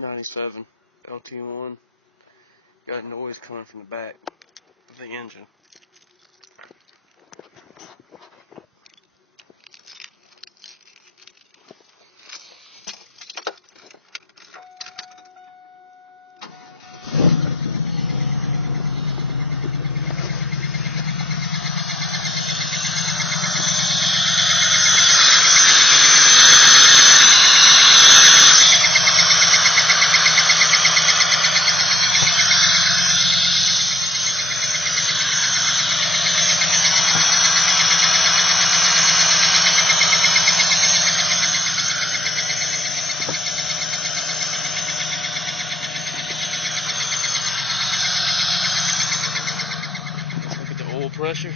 97 LT1. Got noise coming from the back of the engine. Look at the oil pressure.